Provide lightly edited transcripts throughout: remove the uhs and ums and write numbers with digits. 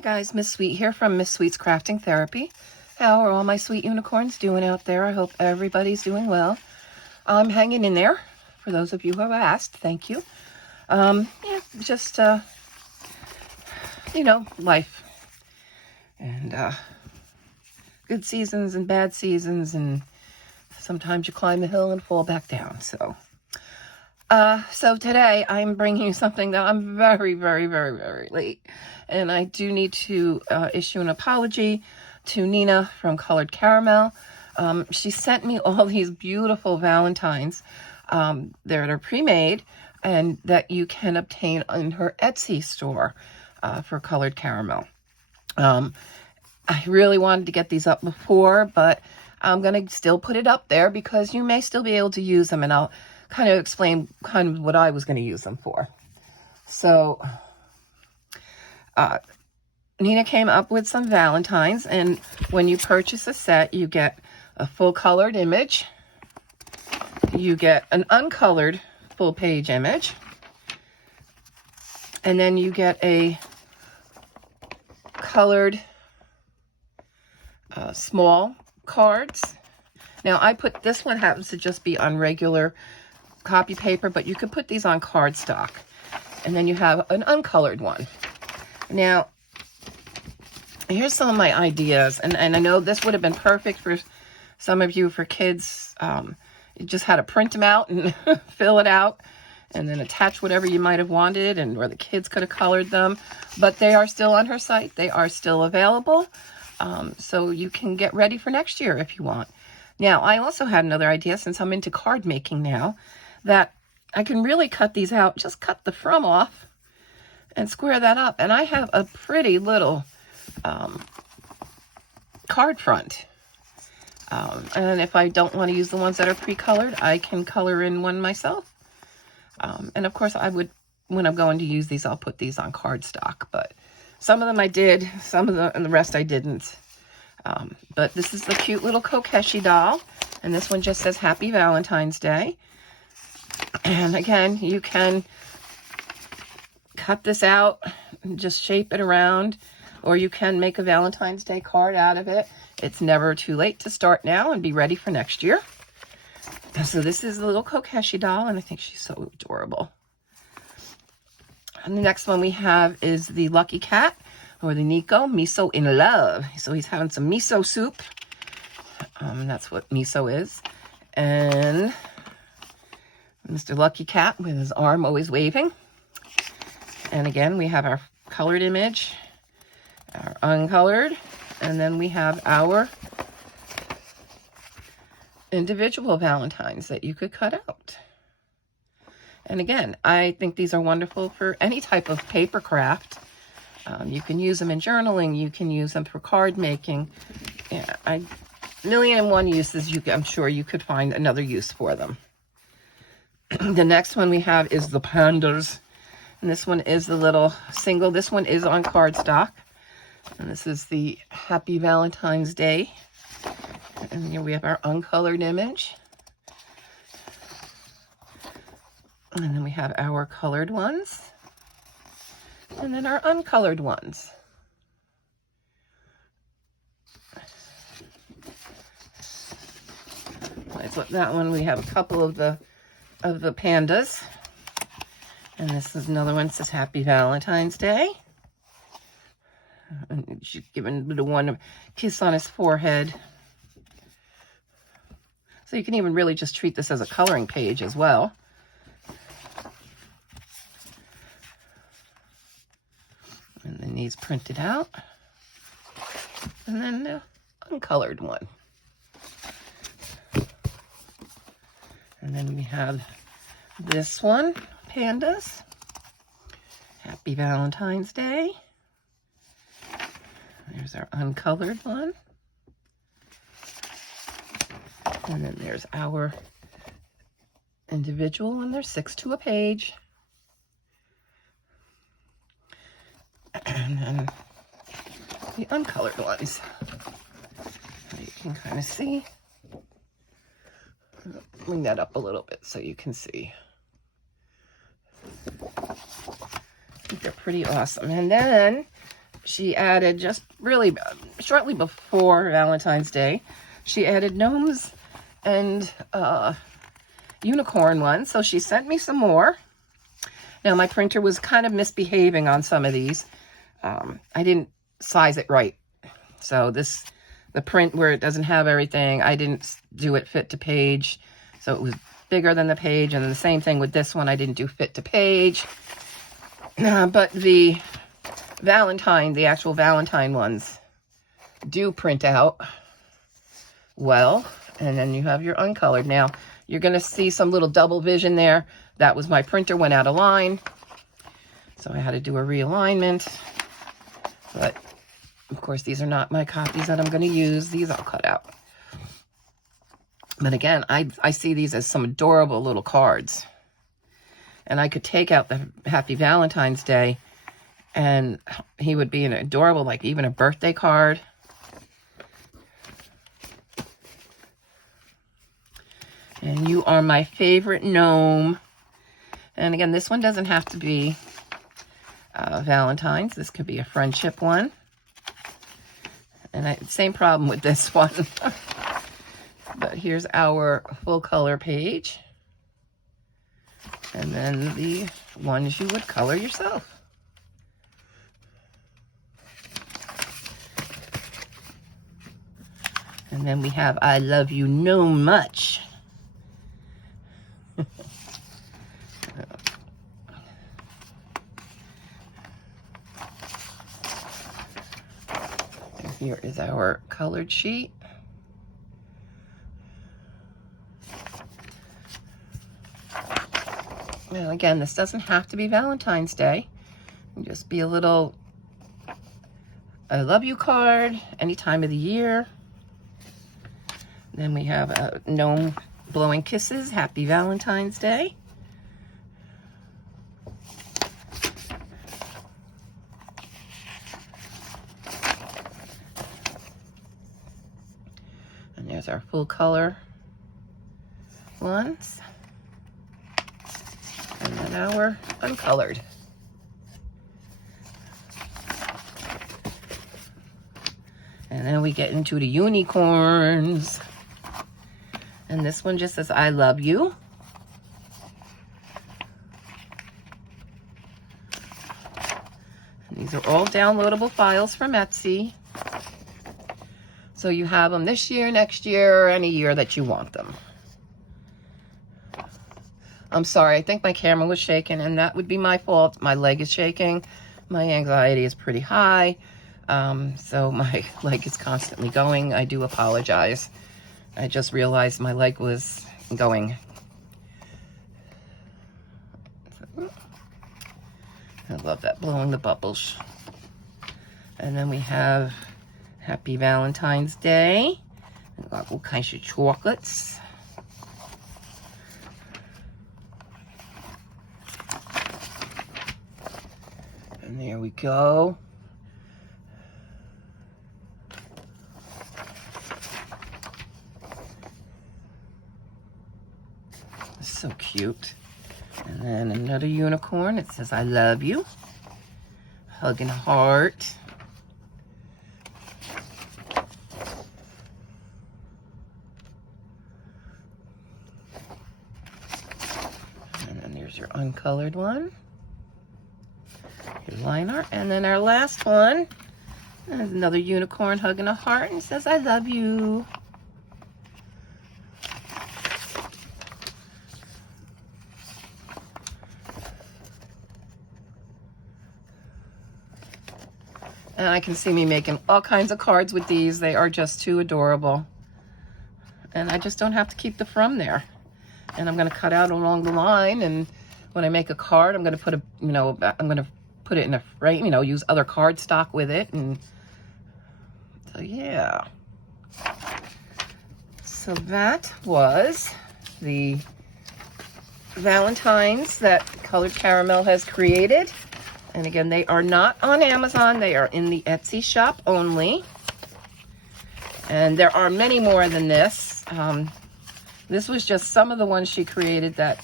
Hi guys, Miss Sweet here from Miss Sweet's Crafting Therapy. How are all my sweet unicorns doing out there? I hope everybody's doing well. I'm hanging in there. For those of you who have asked, thank you. Just life. And good seasons and bad seasons, and sometimes you climb the hill and fall back down. So today I'm bringing you something that I'm very, very, very, very late. And I do need to issue an apology to Nina from Colored Caramel. She sent me all these beautiful Valentines that are pre-made and that you can obtain in her Etsy store for Colored Caramel. I really wanted to get these up before, but I'm going to still put it up there because you may still be able to use them, and I'll kind of explain what I was going to use them for. So, Nina came up with some Valentines, and when you purchase a set, you get a full colored image, you get an uncolored full page image, and then you get a colored small cards. Now this one happens to just be on regular copy paper, but you could put these on cardstock. And then you have an uncolored one. Now, here's some of my ideas, and I know this would have been perfect for some of you, for kids. You just had to print them out and fill it out, and then attach whatever you might have wanted, and where the kids could have colored them. But they are still on her site. They are still available, so you can get ready for next year if you want. Now, I also had another idea, since I'm into card making now, that I can really cut these out. Just cut the from off and square that up. And I have a pretty little card front. And if I don't want to use the ones that are pre-colored, I can color in one myself. And of course, when I'm going to use these, I'll put these on cardstock. But some of them I did, and the rest I didn't. But this is the cute little Kokeshi doll, and this one just says Happy Valentine's Day. And again, you can cut this out and just shape it around, or you can make a Valentine's Day card out of it. It's never too late to start now and be ready for next year. So this is the little Kokeshi doll, and I think she's so adorable. And the next one we have is the Lucky Cat, or the Nico, Miso in Love. So he's having some miso soup. That's what miso is. And Mr. Lucky Cat with his arm always waving. And again, we have our colored image, our uncolored, and then we have our individual Valentines that you could cut out. And again, I think these are wonderful for any type of paper craft. You can use them in journaling. You can use them for card making. Yeah, a million and one uses. I'm sure you could find another use for them. The next one we have is the pandas. And this one is the little single. This one is on cardstock. And this is the Happy Valentine's Day. And here we have our uncolored image. And then we have our colored ones. And then our uncolored ones. That one, we have a couple of the pandas. And this is another one that says Happy Valentine's Day. And she's giving the one a kiss on his forehead. So you can even really just treat this as a coloring page as well. And then these printed out. And then the uncolored one. And then we have this one, pandas. Happy Valentine's Day. There's our uncolored one. And then there's our individual one. There's 6 to a page. And then the uncolored ones. You can kind of see. Bring that up a little bit so you can see. I think they're pretty awesome. And then she added, just really shortly before Valentine's Day, she added gnomes and unicorn ones. So she sent me some more. Now my printer was kind of misbehaving on some of these. I didn't size it right. So the print where it doesn't have everything, I didn't do it fit to page. So it was bigger than the page. And then the same thing with this one, I didn't do fit to page. But the actual Valentine ones do print out well. And then you have your uncolored. Now, you're going to see some little double vision there. That was my printer went out of line. So I had to do a realignment. But, of course, these are not my copies that I'm going to use. These I'll cut out. But again, I see these as some adorable little cards. And I could take out the Happy Valentine's Day, and he would be an adorable, like even a birthday card. And you are my favorite gnome. And again, this one doesn't have to be Valentine's. This could be a friendship one. And same problem with this one. But here's our full color page. And then the ones you would color yourself. And then we have I Love You No Much. And here is our colored sheet. Now again, this doesn't have to be Valentine's Day. It can just be a little I love you card any time of the year. Then we have a gnome blowing kisses. Happy Valentine's Day. And there's our full color ones. And then our uncolored. And then we get into the unicorns. And this one just says, I love you. And these are all downloadable files from Etsy. So you have them this year, next year, or any year that you want them. I'm sorry, I think my camera was shaking, and that would be my fault. My leg is shaking. My anxiety is pretty high. So my leg is constantly going. I do apologize. I just realized my leg was going. I love that, blowing the bubbles. And then we have Happy Valentine's Day. We've got all kinds of chocolates. And there we go. So cute. And then another unicorn. It says, I love you. Hug and heart. And then there's your uncolored one. Your line art. And then our last one. There's another unicorn hugging a heart and says, I love you. And I can see me making all kinds of cards with these. They are just too adorable. And I just don't have to keep the from there. And I'm going to cut out along the line. And when I make a card, I'm going to put a, I'm going to put it in a frame, use other card stock with it. And so, yeah. So that was the Valentines that Colored Caramel has created. And again, they are not on Amazon. They are in the Etsy shop only. And there are many more than this. This was just some of the ones she created that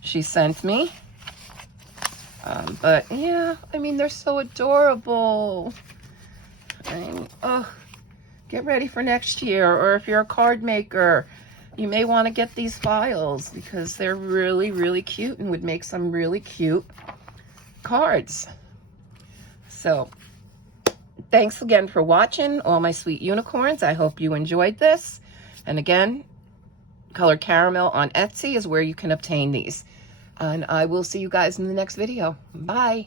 she sent me. But yeah, I mean, they're so adorable. And, oh, get ready for next year. Or if you're a card maker, you may want to get these files because they're really, really cute and would make some really cute cards. So thanks again for watching, all my sweet unicorns. I hope you enjoyed this. And again, Colored Caramel on Etsy is where you can obtain these. And I will see you guys in the next video. Bye.